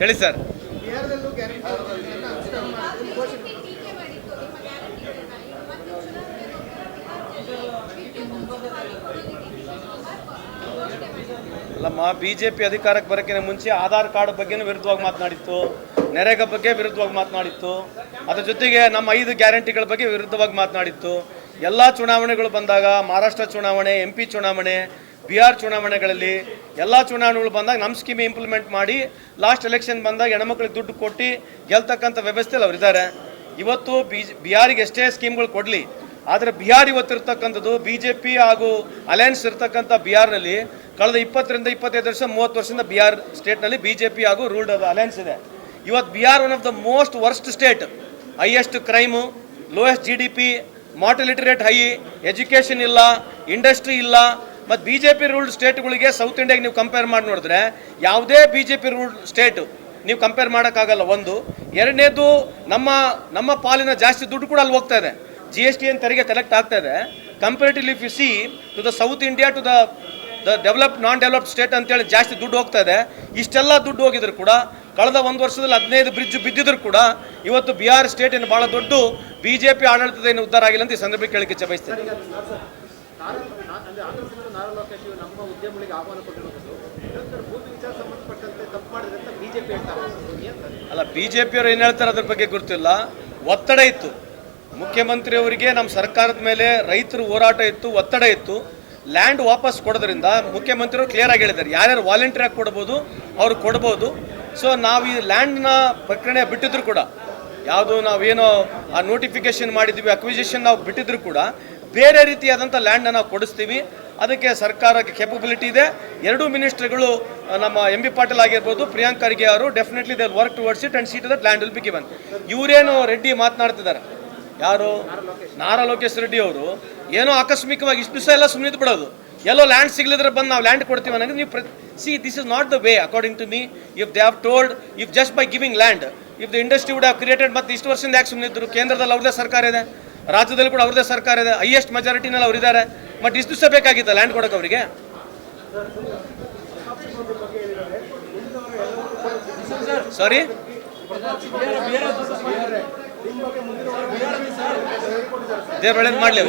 ಹೇಳಿ ಸರ್. ಅಲ್ಲಮ್ಮ B J P ಅಧಿಕಾರಕ್ಕೆ ಬರೋಕ್ಕಿಂತ ಮುಂಚೆ ಆಧಾರ್ ಕಾರ್ಡ್ ಬಗ್ಗೆನೂ ವಿರುದ್ಧವಾಗಿ ಮಾತನಾಡಿತ್ತು, ನೆರೆಗ ಬಗ್ಗೆ ವಿರುದ್ಧವಾಗಿ ಮಾತನಾಡಿತ್ತು. ಅದ್ರ ಜೊತೆಗೆ ನಮ್ಮ ಐದು ಗ್ಯಾರಂಟಿಗಳ ಬಗ್ಗೆ ವಿರುದ್ಧವಾಗಿ ಮಾತನಾಡಿತ್ತು. ಎಲ್ಲ ಚುನಾವಣೆಗಳು ಬಂದಾಗ ಮಹಾರಾಷ್ಟ್ರ ಚುನಾವಣೆ, ಎಂ ಚುನಾವಣೆ ಬಿಹಾರ್ ಚುನಾವಣೆಗಳಲ್ಲಿ ಎಲ್ಲ ಚುನಾವಣೆಗಳು ಬಂದಾಗ ನಮ್ಮ ಸ್ಕೀಮ್ ಇಂಪ್ಲಿಮೆಂಟ್ ಮಾಡಿ ಲಾಸ್ಟ್ ಎಲೆಕ್ಷನ್ ಬಂದಾಗ ಹೆಣ್ಮಕ್ಳಿಗೆ ದುಡ್ಡು ಕೊಟ್ಟು ಗೆಲ್ತಕ್ಕಂಥ ವ್ಯವಸ್ಥೆಯಲ್ಲಿ ಅವರಿದ್ದಾರೆ ಇವತ್ತು ಬಿ, ಬಿಹಾರಿಗೆ ಎಷ್ಟೇ ಸ್ಕೀಮ್ಗಳು ಕೊಡಲಿ, ಆದರೆ ಬಿಹಾರ್ ಇವತ್ತಿರ್ತಕ್ಕಂಥದ್ದು ಬಿ ಜೆ ಪಿ ಹಾಗೂ ಅಲಯನ್ಸ್ ಇರ್ತಕ್ಕಂಥ ಬಿಹಾರ್ನಲ್ಲಿ ಕಳೆದ ಇಪ್ಪತ್ತರಿಂದ ಇಪ್ಪತ್ತೈದು ವರ್ಷ, ಮೂವತ್ತು ವರ್ಷದಿಂದ ಬಿಹಾರ್ ಸ್ಟೇಟ್ನಲ್ಲಿ ಬಿ ಜೆ ಪಿ ಹಾಗೂ ರೂಲ್ಡ್ ಅಲಯನ್ಸ್ ಇದೆ. ಇವತ್ತು Bihar one of the most worst state highest crime lowest G D P mortality rate high education ಇಲ್ಲ ಇಂಡಸ್ಟ್ರಿ ಇಲ್ಲ ಮತ್ತು ಬಿ ಜೆ ಪಿ ರೂಲ್ಡ್ ಸ್ಟೇಟ್ಗಳಿಗೆ ಸೌತ್ ಇಂಡಿಯಾಗೆ ನೀವು ಕಂಪೇರ್ ಮಾಡಿ ನೋಡಿದ್ರೆ, ಯಾವುದೇ B J P ruled state ನೀವು ಕಂಪೇರ್ ಮಾಡೋಕ್ಕಾಗಲ್ಲ. ಒಂದು. ಎರಡನೇದು, ನಮ್ಮ ನಮ್ಮ ಪಾಲಿನ ಜಾಸ್ತಿ ದುಡ್ಡು ಕೂಡ ಅಲ್ಲಿ ಹೋಗ್ತಾ ಇದೆ. ಜಿ ಎಸ್ ಟಿ ಏನು ತೆರಿಗೆ ಕಲೆಕ್ಟ್ ಆಗ್ತಾ ಇದೆ. Comparatively if you see to the south India to the the develop non developed state ಅಂತೇಳಿ ಜಾಸ್ತಿ ದುಡ್ಡು ಹೋಗ್ತಾ ಇದೆ. ಇಷ್ಟೆಲ್ಲ ದುಡ್ಡು ಹೋಗಿದ್ರು ಕೂಡ, ಕಳೆದ ಒಂದು ವರ್ಷದಲ್ಲಿ ಹದಿನೈದು ಬ್ರಿಡ್ಜ್ ಬಿದ್ದಿದ್ರು ಕೂಡ, ಇವತ್ತು ಬಿಹಾರ್ ಸ್ಟೇಟ್ ಏನು ಭಾಳ ದೊಡ್ಡ ಬಿ ಜೆ ಪಿ ಆಡಳಿತದ ಏನು ಉದ್ಧಾರ ಆಗಿಲ್ಲ ಅಂತ ಈ ಸಂದರ್ಭಕ್ಕೆ ಕೇಳಿಕೆ ಬಯಸ್ತೇನೆ. ಅಲ್ಲ, ಬಿಜೆಪಿಯವರು ಏನು ಹೇಳ್ತಾರೆ ಅದ್ರ ಬಗ್ಗೆ ಗೊತ್ತಿಲ್ಲ. ಒತ್ತಡ ಇತ್ತು. ಮುಖ್ಯಮಂತ್ರಿಯವರಿಗೆ ನಮ್ಮ ಸರ್ಕಾರದ ಮೇಲೆ ರೈತರು ಹೋರಾಟ ಇತ್ತು, ಒತ್ತಡ ಇತ್ತು. ಲ್ಯಾಂಡ್ ವಾಪಸ್ ಕೊಡೋದ್ರಿಂದ ಮುಖ್ಯಮಂತ್ರಿಯವರು ಕ್ಲಿಯರ್ ಆಗಿ ಹೇಳಿದ್ದಾರೆ. ಯಾರ್ಯಾರು ವಾಲಂಟಿಯರ್ ಆಗಿ ಕೊಡ್ಬೋದು, ಅವ್ರು ಕೊಡ್ಬೋದು. ಸೊ ನಾವು ಈ ಲ್ಯಾಂಡ್ನ ಪ್ರಕರಣ ಬಿಟ್ಟಿದ್ರು ಕೂಡ, ಯಾವುದು ನಾವೇನೋ ಆ ನೋಟಿಫಿಕೇಶನ್ ಮಾಡಿದ್ವಿ ಅಕ್ವಿಸಿಷನ್ ನಾವು ಬಿಟ್ಟಿದ್ರು ಕೂಡ ಬೇರೆ ರೀತಿಯಾದಂಥ ಲ್ಯಾಂಡನ್ನು ನಾವು ಕೊಡಿಸ್ತೀವಿ. ಅದಕ್ಕೆ ಸರ್ಕಾರಕ್ಕೆ ಕೆಪಬಿಲಿಟಿ ಇದೆ. ಎರಡೂ ಮಿನಿಸ್ಟ್ರಿಗಳು ನಮ್ಮ ಎಂ ಬಿ ಪಾಟೀಲ್ ಆಗಿರ್ಬೋದು, ಪ್ರಿಯಾಂಕ್ ಖರ್ಗೆ ಅವರು definitely they work towards it and seat that land will be given ಇವರೇನು ರೆಡ್ಡಿ ಮಾತನಾಡ್ತಿದ್ದಾರೆ. ಯಾರು? ನಾರಾ ಲೋಕೇಶ್ ರೆಡ್ಡಿ ಅವರು. ಏನೋ ಆಕಸ್ಮಿಕವಾಗಿ ಇಷ್ಟು ದಿವಸ ಎಲ್ಲ ಸುಮ್ಮನೆ ಬಿಡೋದು. ಎಲ್ಲೋ ಲ್ಯಾಂಡ್ ಸಿಗ್ಲಿದ್ರೆ ಬಂದು ನಾವು ಲ್ಯಾಂಡ್ ಕೊಡ್ತೀವಿ ಅನ್ನೋದು ನೀವು see this is not the way according to me if they have told if just by giving land if the industry would have created ಮತ್ತು ಇಷ್ಟು ವರ್ಷದಿಂದ ಯಾಕೆ ಸುಮ್ಮನೆ ಇದ್ರು ಕೇಂದ್ರದಲ್ಲಿ ಅವ್ರದೇ ಸರ್ಕಾರ ಇದೆ. ರಾಜ್ಯದಲ್ಲಿ ಕೂಡ ಅವ್ರದೇ ಸರ್ಕಾರ ಇದೆ. ಹೈಯೆಸ್ಟ್ ಮೆಜಾರಿಟಿನಲ್ಲಿ ಅವರಿದ್ದಾರೆ. ಬಟ್ ಇಷ್ಟು ದಿವಸ ಬೇಕಾಗಿತ್ತು ಲ್ಯಾಂಡ್ ಕೊಡೋಕೆ ಅವರಿಗೆ? ಸಾರಿ ದೇವ್ರ ಮಾಡಲಿ